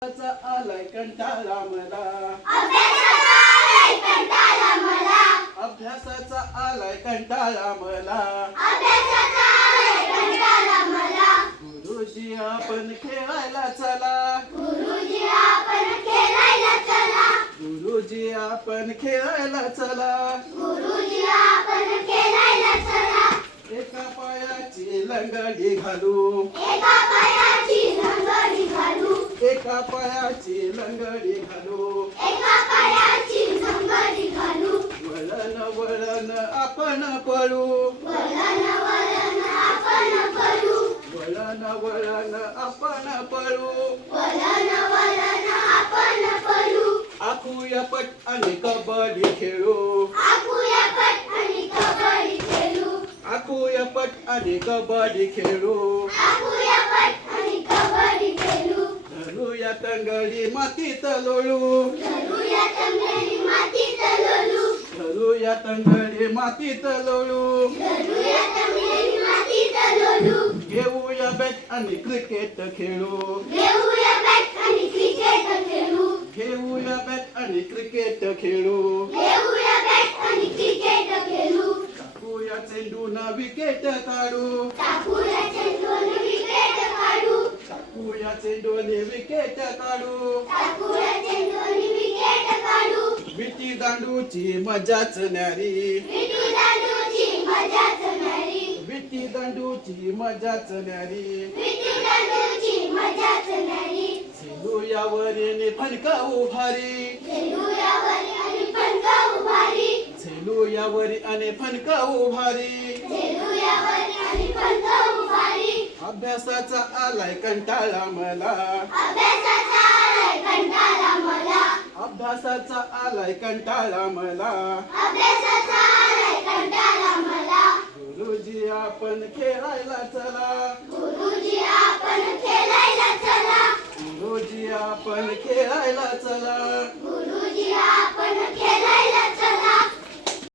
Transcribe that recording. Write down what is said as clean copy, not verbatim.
आलाय कंटाळा मला अभ्यासाचा आलाय कंटाळा मला गुरुजी आपण खेळायला चला गुरुजी आपण खेळायला चला एका पायाची लंगडी घालू एका पायाची लंगडी घालू वळण वळण आपण पळू वळण वळण आपण पळू आखूया पट आणि कबड्डी खेळू आखूया पट आणि कबड्डी खेळू धरूया तंगडी मातीत लोळू धरूया तंगडी मातीत लोळू घेऊया बॅट आणि क्रिकेट खेळू घेऊया बॅट आणि क्रिकेट खेळू टाकूया चेंडून विकेट काढू टाकूया चेंडून विकेट काढू विटी दांडूची मजाच न्यारी विटी दांडूची मजाच न्यारी झेंडूया वरीने फणका उभारी झेंडूया वरी आणि फणका उभारी अभ्यासाचा आलाय कंटाळा मला अभ्यासाचा आलाय कंटाळा मला गुरुजी आपण खेळायला चला गुरुजी आपण खेळायला चला